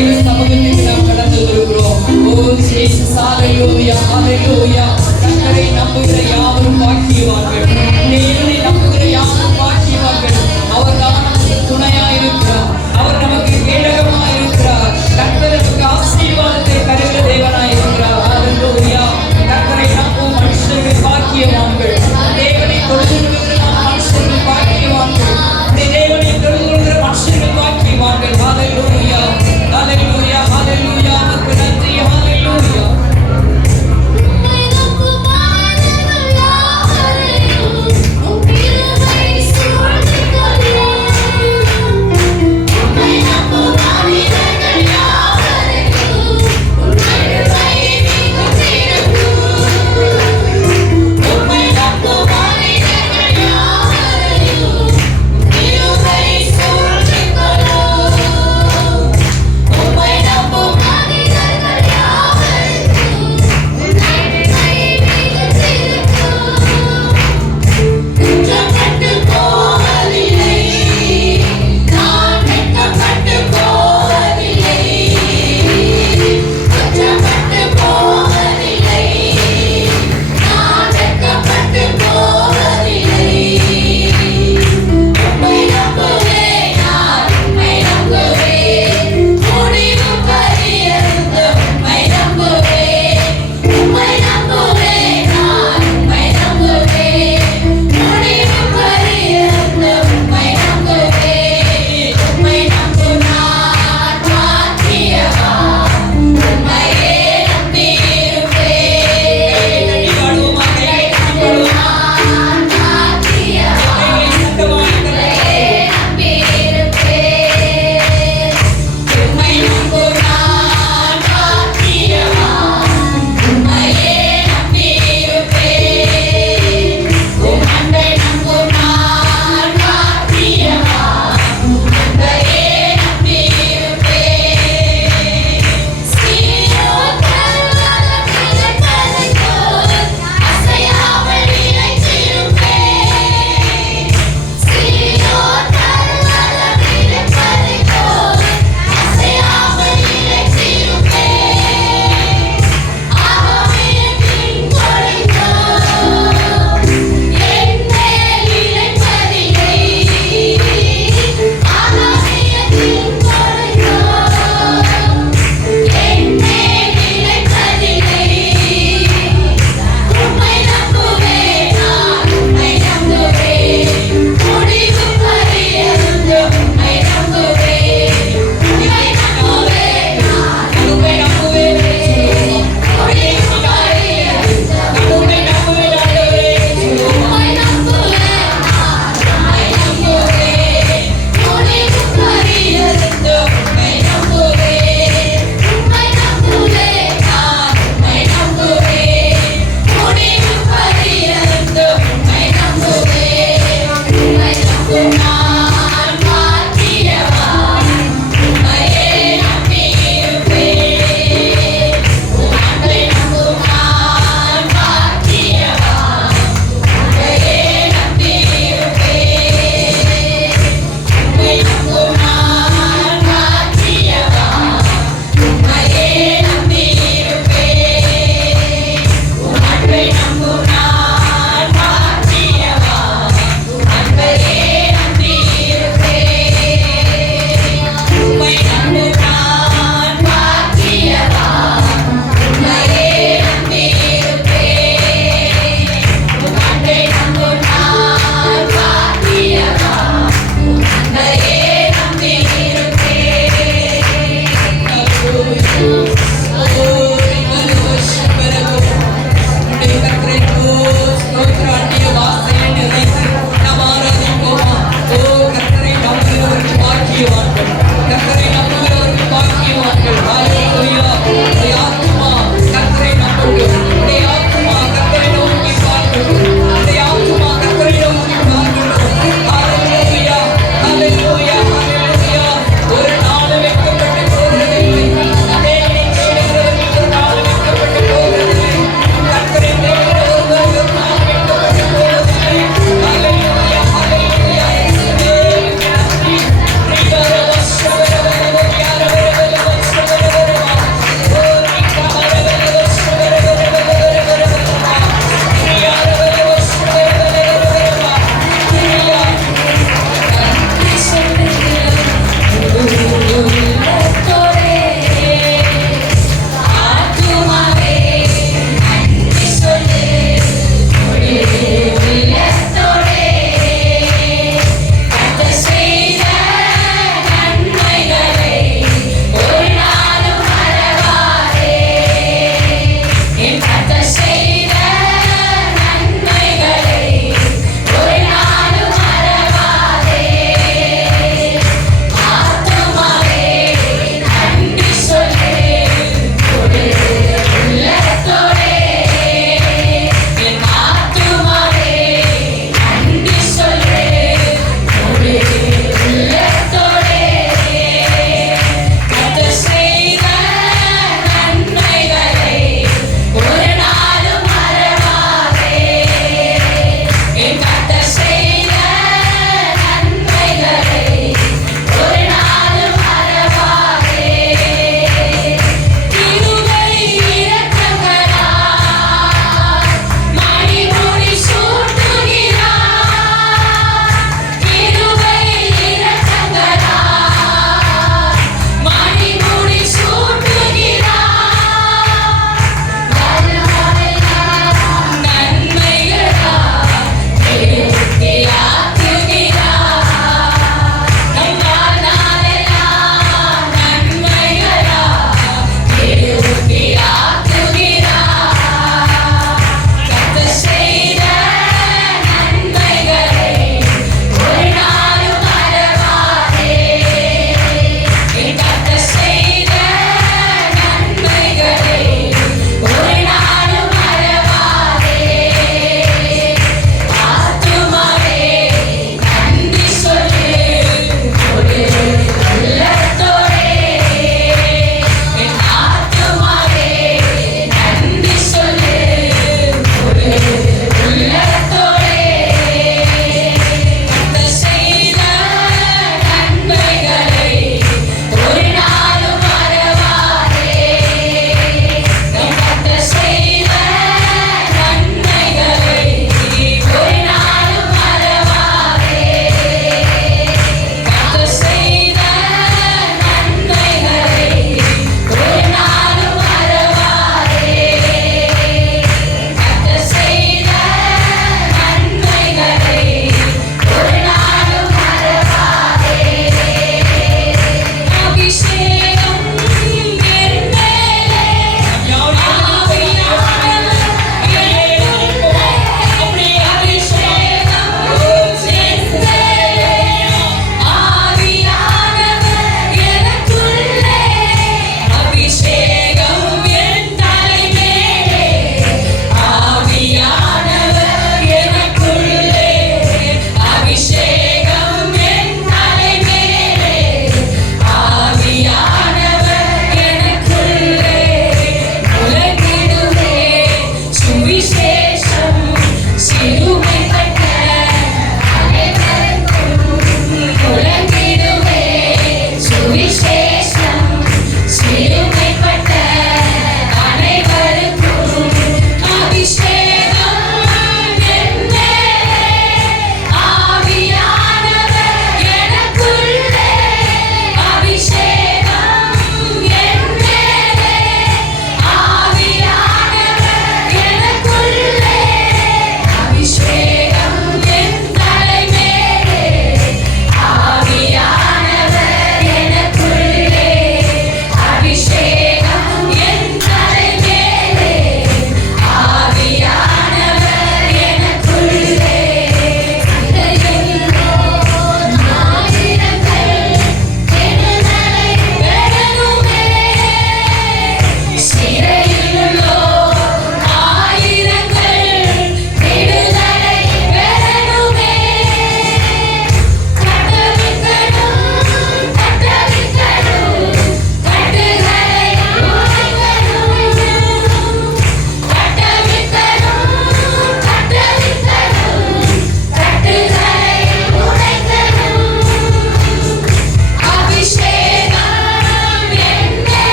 தேவ சமூகத்துக்கு நாம் கடந்து வருகிறோம். ஓ ஜீசஸ், ஹalleluya, ஹalleluya. கர்த்தரை நம்புகிற யாவரும் பாக்கியவான்கள். தேவனை நம்புகிற யாவரும் பாக்கியவான்கள். அவர் தான் நமக்கு துணையாய் இருக்கிறார். அவர் நமக்கு கேடகமாய் இருக்கிறார். கர்த்தர் நமக்கு ஆசீர்வாதத்தை தருகிற தேவனாய் இருக்கிறார். ஹalleluya. கர்த்தரை நம்பும் மனுஷர்கள் பாக்கியவான்கள். தேவனை தொழுது கொள்கிற மனுஷர்கள் பாக்கியவான்கள். தேவனை தொழுது கொள்கிற மனுஷர்கள் பாக்கியவான்கள். ஹalleluya, ஹalleluya, ஹalleluya. நமக்கு நன்றி. ஹalleluya. உம்மை நம்பும் ஆண்டவர் யாவரையும்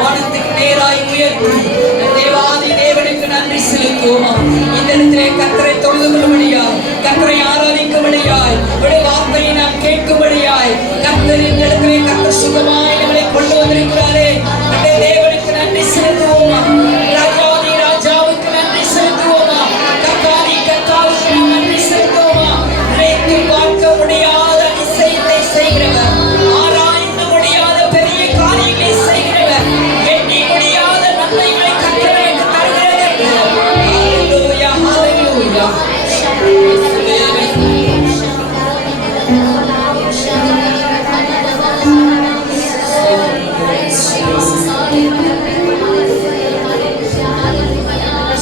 வானத்துக்கு நேராய் உயர்த்தி தேவாதி தேவனுக்கு நன்றி செலுத்துவோம். இந்த இடத்திலே கர்த்தரை தொழுதும்படியாய், கர்த்தரை ஆராதிக்கும்படியாய், உடைய வார்த்தையை நாம் கேட்கும்படியாய் கர்த்தரின் இடத்திலே கர்த்தர் சுகமாய் நம்மளை கொண்டு வந்திருக்கிறாரே. அந்த தேவனுக்கு நன்றி செலுத்துவோமா? ராஜாதி ராஜாவுக்கு நன்றி செலுத்துவோமா? கர்த்தாதி கர்த்தாவுக்கு நன்றி செலுத்துவோமா? நினைத்து பார்க்க முடியாத அதிசயத்தை செய்கிறவர், ஆராய்ந்து முடியாத பெரிய காரியங்களை செய்கிறவர், எண்ணி முடியாத நன்மைகளை கர்த்தருக்கு தருகிறவர். ஹalleluya ஹalleluya.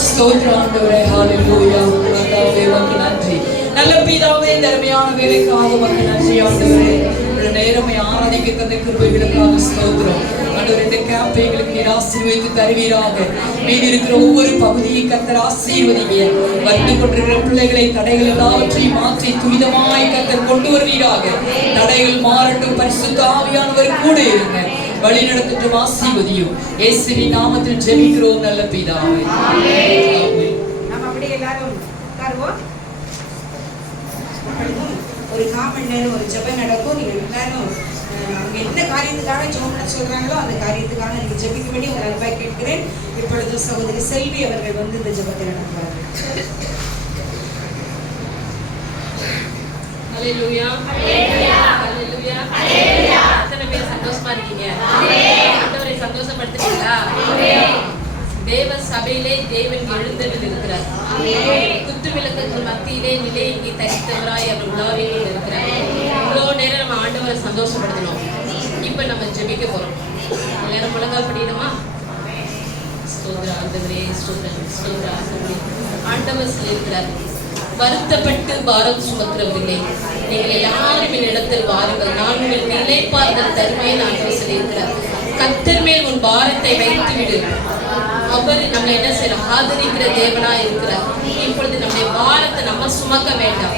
ஸ்தோத்திரம் ஆண்டவரே. ஹalleluya. கர்த்தாவே உமக்கு நன்றி. நல்ல பிதாவே, தர்மையான வேலைக்காக உமக்கு நன்றி ஆண்டவரே. இந்த நேரமே ஆராதிக்க தந்த கிருபைகளுக்காக ஸ்தோத்திரம் ஆண்டவரே. இந்த கேம்பை எங்களுக்கு நீர் ஆசீர்வதித்து தருவீராக. மீதி இருக்கிற ஒவ்வொரு பகுதியை கர்த்தர் ஆசீர்வதிங்க. வந்து கொண்டிருக்கிற பிள்ளைகளை தடைகள் எல்லாவற்றையும் மாற்றி துரிதமாய் கர்த்தர் கொண்டு வருவீராக. தடைகள் மாறட்டும். பரிசுத்த ஆவியானவர் கூட இருங்க, வழி நடத்தட்டும், ஆசீர்வதியும். இயேசுவின் நாமத்தில் ஜெபிக்கிறோம் நல்ல பிதாவே. ஆமென். நாம் அப்படியே எல்லாரும் உட்காருவோம். ஒரு 4 மணி நேரம் ஒரு ஜெபம் நடக்கும். நீங்கள் எல்லாரும் அவங்க என்ன காரியத்துக்காக ஜெபம் பண்ண சொல்றாங்களோ அந்த காரியத்துக்காக நீங்க ஜெபிக்கும்படி உங்களை அன்பாய் கேட்கிறேன். இப்பொழுது சகோதரி செல்வி அவர்கள் வந்து இந்த ஜெபத்தை நடத்துவார்கள். ஹalleluya ஹalleluya ஹalleluya ஹalleluya. எத்தனை பேர் சந்தோஷமா இருக்கீங்க? ஆண்டவரை சந்தோஷப்படுத்துறீங்களா? தேவ சபையிலே தேவன் எழுந்தருளி இருக்கிறார். குத்து விளக்குகள் மத்தியிலே நிலையங்கி தரித்தவராய் அவர் உலாவி இருக்கிறார். இவ்வளோ நேரம் நம்ம ஆண்டவரை சந்தோஷப்படுத்தணும். இப்ப நம்ம ஜெபிக்க போறோம். எல்லாரும் முழங்கால் படிக்கணுமா? ஸ்தோத்திர ஆண்டவரே, ஸ்தோத்திரம் ஸ்தோத்திர ஆண்டவரே. ஆண்டவர் சொல்லியிருக்கிறார், வருத்தப்பட்டு பாரம் சுமக்கிறவர்களே, நீங்கள் எல்லாரும் என்னிடத்தில் வாருங்கள், நான் உங்களுக்கு இளைப்பாறுதல் தருவேன். ஆண்டவர் சொல்லியிருக்கிறார். கர்த்தர் மேல் உன் பாரத்தை வைத்து விடு. அவர் நம்மளை என்ன செய்யணும்? ஆதரிக்கிற தேவனா இருக்கிறார். இப்பொழுது நம்முடைய பாரத்தை நம்ம சுமக்க வேண்டாம்.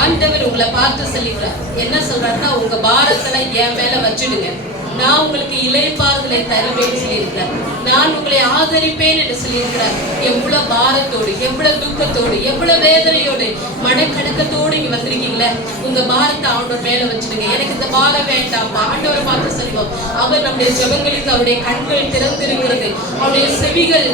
ஆண்டவர் உங்களை பார்த்து சொல்லிக்கிறார். என்ன சொல்றாருன்னா, உங்க பாரத்துல என் மேல வச்சிடுங்க, நான் உங்களுக்கு இளைப்பாறுதலை தருவேன்னு சொல்லியிருக்கிறார். நான் உங்களை ஆதரிப்பேன் என்று சொல்லியிருக்கிறார். எவ்வளவு பாரத்தோடு, எவ்வளவு துக்கத்தோடு, எவ்வளவு வேதனையோடு, மனக்கணக்கத்தோடு இங்க வந்திருக்கீங்களே, உங்க பாரத்தை ஆண்டவர் மேல வச்சிடுங்க. எனக்கு இந்த பாரம் வேண்டாம். ஆண்டவரை பார்த்து சொல்லுவோம். அவர் நம்முடைய ஜெபங்களுக்கு அவருடைய கண்கள் திறந்திருக்கிறது, அவருடைய செவிகள்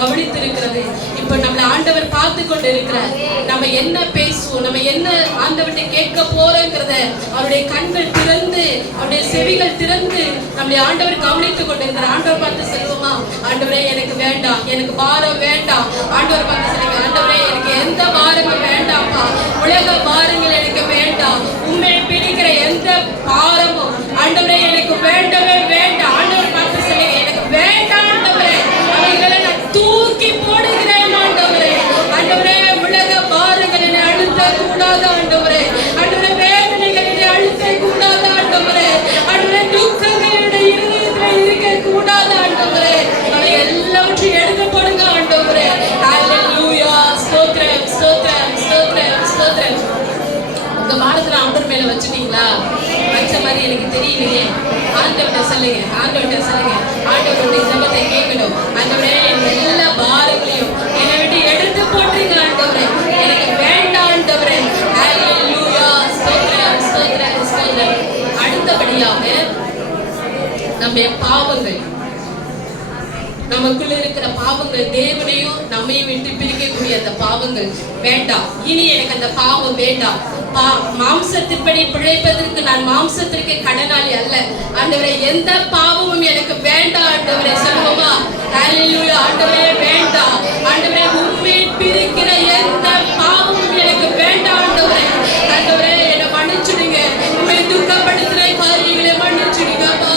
கவனித்திருக்கிறது. இப்ப நம்மளை ஆண்டவர் பார்த்து கொண்டு இருக்கிறார். நம்ம என்ன பேசுவோம், நம்ம என்ன ஆண்டவர்கிட்ட கேட்க போறோங்கிறத அவருடைய கண்கள் திறந்து, அவருடைய செவிகள் திறந்து நம்முடைய ஆண்டவர் கவனித்துக் கொண்டிருக்கிறார். ஆண்டவர் பார்த்து சொல்லுவோமா? ஆண்டவரே எனக்கு வேண்டாம், எனக்கு பாரம் வேண்டாம். ஆண்டவர் பார்த்து சொல்லுங்க, ஆண்டவரே எனக்கு எந்த பாரமும் வேண்டாம்ப்பா, உலக பாரங்கள் எனக்கு வேண்டாம், உண்மை பிடிக்கிற எந்த பாரமும் ஆண்டவரே எனக்கு வேண்டவே வேண்டாம். ஆண்டவர் பார்த்து சொல்லுங்க, எனக்கு வேண்டாம் ஆண்டவரே, அவைகளை நான் தூக்கி போடுகிறேன் ஆண்டவரே. ஆண்டவரே உலக பாரங்கள் என்னை அழுத்த கூடாது ஆண்டவரே. ஆண்டவரே வேதனைகள் என்னை அழுத்த கூடாது ஆண்டவரே. ஆண்டவரே துக்கங்களுடைய இருதயத்தில் இருக்க கூடாது ஆண்டவரே. அவை எல்லாவற்றையும் எடுத்து போடுங்க ஆண்டவரே. ஹalleluya. ஸ்தோத்திரம் ஸ்தோத்திரம் ஸ்தோத்திரம் ஸ்தோத்திரம். உங்க பாரத்துல ஆண்டவர் மேல வச்சுட்டீங்களா? வச்ச மாதிரி எனக்கு தெரியலையே. ஆண்டவர்கிட்ட சொல்லுங்க, ஆண்டவர்கிட்ட சொல்லுங்க. ஆண்டவருடைய ஜெபத்தை கேட்கணும். ஆண்டவரே எல்லா பாரங்களையும் என்னை விட்டு எடுத்து போட்டுருங்க ஆண்டவரே, எனக்கு வேண்டாம் ஆண்டவரே. ஹalleluya. ஸ்தோத்திரம் ஸ்தோத்திரம் ஸ்தோத்திரம். அடுத்தபடியாக நம்முடைய பாவங்கள், நமக்குள்ள இருக்கிற பாவங்கள், தேவனையும் நம்மையும் விட்டு பிரிக்கக்கூடிய அந்த பாவங்கள் வேண்டாம். இனி எனக்கு அந்த பாவம் வேண்டாம். மாம்சத்தின்படி பிழைப்பதற்கு நான் மாம்சத்திற்கு கடனாளி அல்ல ஆண்டவரே. எந்த பாவமும் எனக்கு வேண்டாம் ஆண்டவரே. சொல்லுவோமா? ஹalleluya. ஆண்டவரே வேண்டாம். ஆண்டவரே உம்மை பிரிக்கிற எந்த பாவமும் எனக்கு வேண்டாம் ஆண்டவரே. ஆண்டவரே என்னை மன்னிச்சுடுங்க. உம்மை துக்கப்படுத்துற காரியங்களை மன்னிச்சுடுங்கப்பா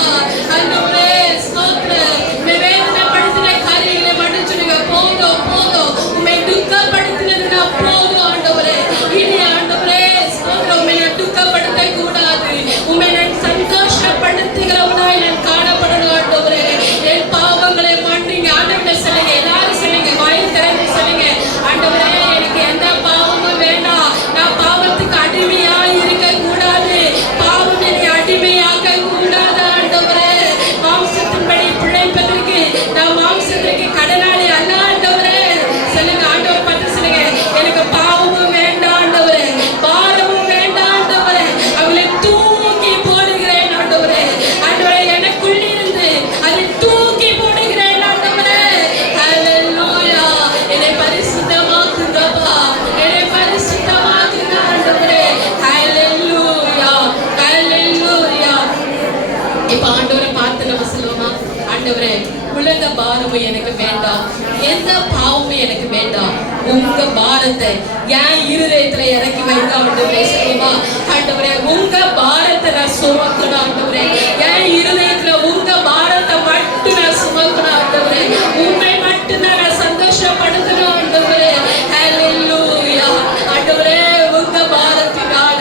ஆண்டவரே. ஸ்தோத்திரம். வேதனைப்படுத்துற காரியங்களை மன்னிச்சுடுங்க. போதும் போதும். உம்மை துக்கப்படுத்துனதுனா போதும் ஆண்டவரே. இனி ஆண்டவரே ஸ்தோத்திரம், உம்மை நான் துக்கப்படுத்த கூடாது. உம்மை நான் சந்தோஷப்படுத்துகிறவனாய் நான் காணப்படணும் ஆண்டவரே. என் பாவங்களை மன்னிங்க ஆண்டவரே. சொல்லுங்க, எல்லாரும் சொல்லுங்க, வாயில் திறந்து உலக பாரமும் எனக்கு வேண்டாம், எந்த பாவமும் எனக்கு வேண்டாம். உங்க பாரத்தை என் இருதயத்துல இறக்கி வைங்க ஆண்டவரே. சொல்லுமா ஆண்டவரே, உங்க பாரத்தை நான் சுமக்கணும் ஆண்டவரே. என் இருதயத்துல உங்க பாரத்தை மட்டும் நான் சுமக்கணும் ஆண்டவரே. உண்மை மட்டும் நான் சந்தோஷப்படுத்தணும் ஆண்டவரே. ஹல்லேலூயா. ஆண்டவரே, உங்க பாரத்தினால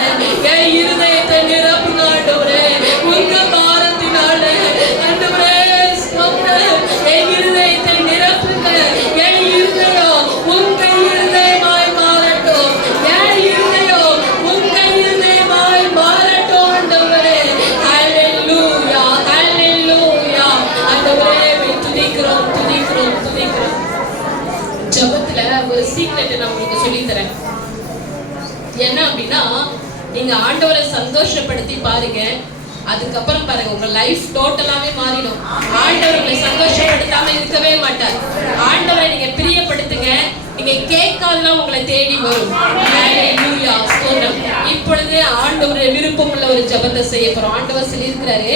என் இருதயத்தை நிரப்புங்க ஆண்டவரே. உங்க பாரத்தினால ஆண்டவரே என் இருதயத்தை நிரப்புங்க. என் இருதயம் உங்க இருதயமாய் மாறட்டும். என் இருதயம் உங்க இருதயமாய் மாறட்டும் ஆண்டவரே. ஹல்லேலூயா, ஹல்லேலூயா. ஆண்டவரே, துதிக்கிறோம், துதிக்கிறோம், துதிக்கிறோம். ஜெபத்துல ஒரு சீக்ரெட் நான் உங்களுக்கு சொல்லி தரேன். என்ன அப்படின்னா, நீங்க ஆண்டவரை சந்தோஷப்படுத்தி பாருங்க, அதுக்கப்புறம் பாருங்க உங்க லைஃப் டோட்டலாவே மாறிடும். ஆண்டவர் உங்களை சந்தோஷப்படுத்தாம இருக்கவே மாட்டார். ஆண்டவரை நீங்க பிரியப்படுத்துங்க, நீங்க கேட்காதெல்லாம் உங்களை தேடி வரும். ஹல்லேலூயா, ஸ்தோத்திரம். இப்பொழுது ஆண்டவருடைய விருப்பம் உள்ள ஒரு ஜெபத்தை செய்ய போறோம். ஆண்டவர் சொல்லி இருக்கிறாரு,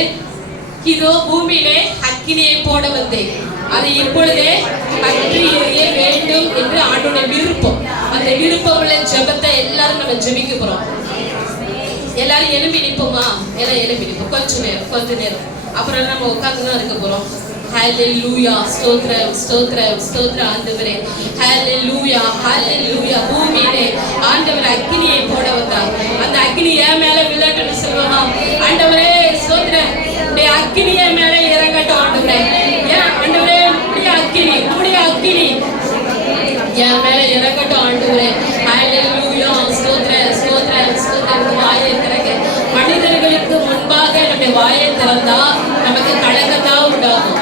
இதோ பூமியிலே அக்கினியை போட வந்தேன், அதை இப்பொழுதே பற்றி எரிய வேண்டும் என்று ஆண்டவருடைய விருப்பம். அந்த விருப்பம் உள்ள ஜெபத்தை எல்லாரும் நம்ம ஜெபிக்க போறோம். எல்லாரும் எழுப்பி நிற்போமா? எல்லாம் எழுப்பி நிற்போம். கொஞ்ச நேரம் அப்புறம் நம்ம உட்கார்ந்துதான் இருக்க போறோம். ஹல்லேலூயா, ஸ்தோத்திரம், ஸ்தோத்திரம், ஸ்தோத்திரம் ஆண்டவரே. ஹல்லேலூயா, ஹல்லேலூயா. பூமியிலே ஆண்டவர் அக்கினியை போட வந்தார். அந்த அக்கினி என் மேல விழட்டும்னு சொல்லுவோமா? ஆண்டவரே ஸ்தோத்திரம், உடைய அக்கினி என் மேல இறங்கட்டும் ஆண்டவரே. ஏன் ஆண்டவரே, உடைய அக்கினி என் மேல இறங்கட்டும் ஆண்டவரே. ஹல்லேலூயா, ஸ்தோத்திரம், ஸ்தோத்திரம், ஸ்தோத்திரம். வாயை திறக்க. மனிதர்களுக்கு முன்பாக நம்முடைய வாயை திறந்தா நமக்கு கலக்கத்தான் உண்டாகும்.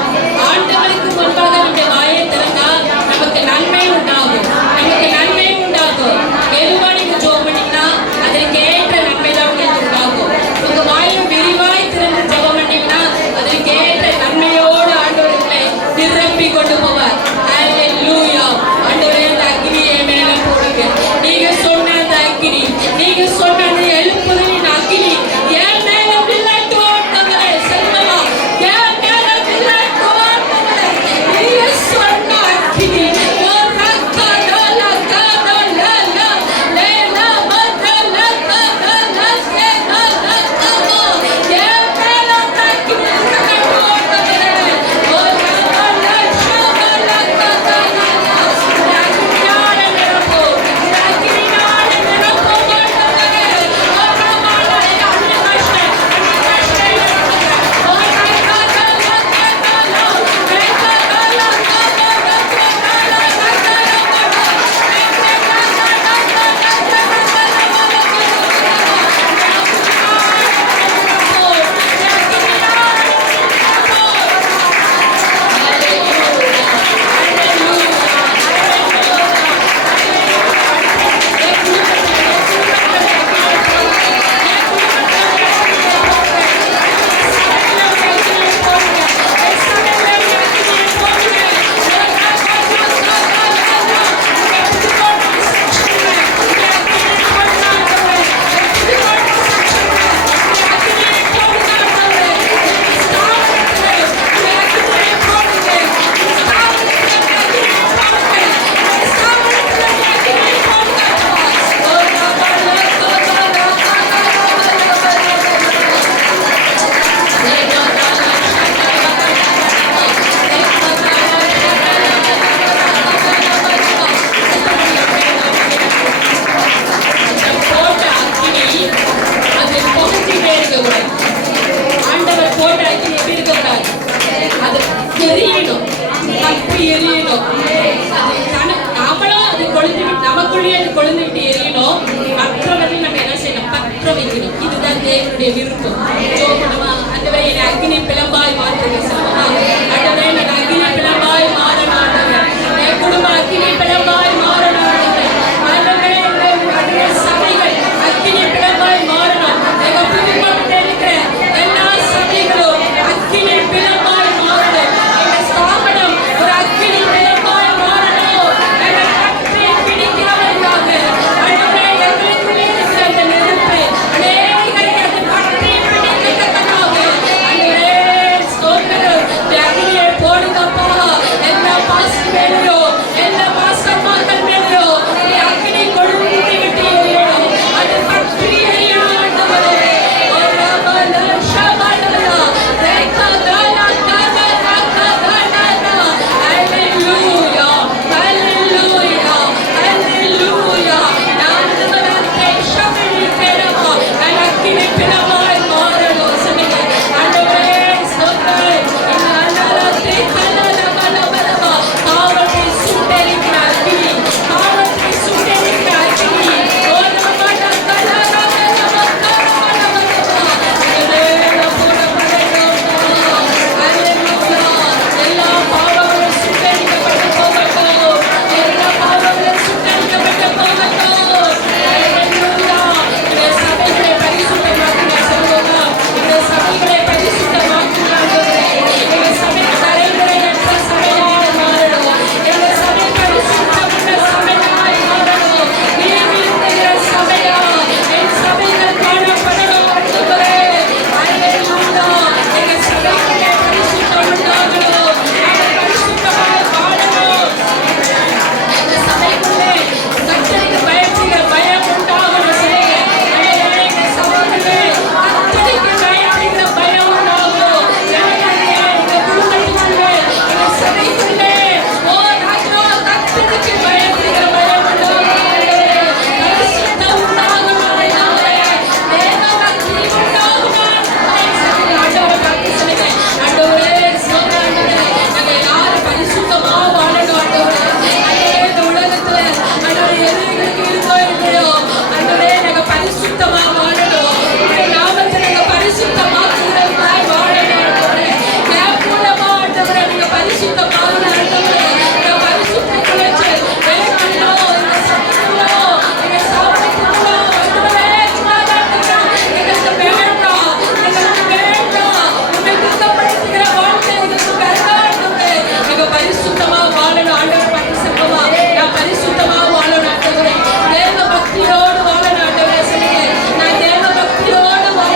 ஆண்டவருக்கு முன்பாக நம்முடைய வாயை திறந்தா நமக்கு நன்மை உண்டாகும். நமக்கு நன்மை உண்டாகும். மெதுவா நீங்க ஜெபம் பண்ணீங்கன்னா அதற்கு ஏற்ற நன்மை தான் உங்களுக்கு உண்டாகும். உங்க வாயை விரிவாய் திறந்து ஜெபம் பண்ணீங்கன்னா அதற்கு ஏற்ற நன்மையோடு ஆண்டவர்களை நிரப்பி கொண்டு போவார். ஹல்லேலூயா. ஆண்டவரே, இந்த அக்கினியை மேல போடுங்க. நீங்க சொன்ன அந்த அக்கினி, நீங்க சொன்ன அந்த எழுப்புதலின் அக்கினி என் மேல விழட்டும் ஆண்டவரே. சொல்லுமா, என் மேல விழட்டும் ஆண்டவரே. நீங்க சொன்ன அக்கினி எரியணும், கத்தி எரியணும். நாமளும் அது கொழுந்து விட்டு, நமக்குள்ளேயே அது கொழுந்து விட்டு எரியணும். மற்றவர்கள் நம்ம என்ன செய்யணும்? பற்ற வைக்கணும். இதுதான் தேவனுடைய விருப்பம். ஆண்டவரே, என்னை அக்கினி பிளம்பாய் மாற்றுங்க.